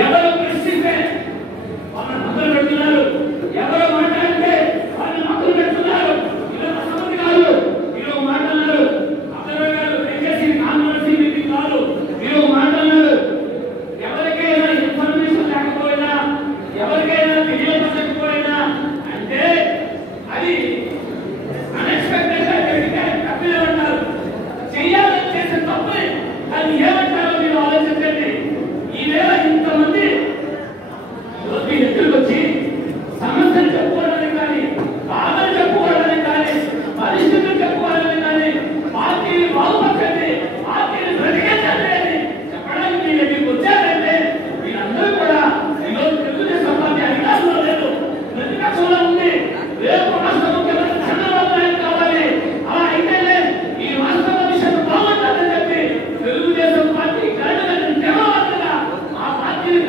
ఎవరు ప్రశ్నిస్తే వాళ్ళని మొదలు పెడుతున్నారు, ఎవరు మాట్లాడితే వాళ్ళని మొదలు పెడుతున్నారు. ఇలా అసలు కాదు, మీరు మాట్లాడారు అసలు గారు దయచేసి కాన్ఫరెన్స్ మీటింగ్ కాదు, మీరు మాట్లాడారు. ఎవరికైనా ఇన్ఫర్మేషన్ లేకపోయినా, ఎవరికైనా తెలియకపోయినా అంటే అది అన్ఎక్స్పెక్టెడ్ గా జరిగితే తప్పే అంటారు. చేయాలని చేసే తప్పే, అది ఏమంటారో మీరు ఆలోచించండి. ఈవేళ ఇంతమంది మీ దగ్గరకు వచ్చి సమస్యలు చెప్పుకోవడానికి కానీ, బాధలు చెప్పుకోవడానికి కానీ, పరిస్థితులు చెప్పుకోవడానికి కానీ, పార్టీని బాగుపరచండి, పార్టీని బ్రతికించండి అని చెప్పడానికి మీ దగ్గరికి వచ్చారంటే మీరందరూ కూడా ఈరోజు తెలుగుదేశం పార్టీ అధికారంలో లేదు, ప్రతిపక్షంలో ఉంది. రేపు రాష్ట్ర ముఖ్యమంత్రి చంద్రబాబు నాయుడు కావాలి. అలా అయితేనే ఈ రాష్ట్ర భవిష్యత్తు బాగుంటుందని చెప్పి తెలుగుదేశం పార్టీ గడగడని జనవాదుగా ఆ పార్టీని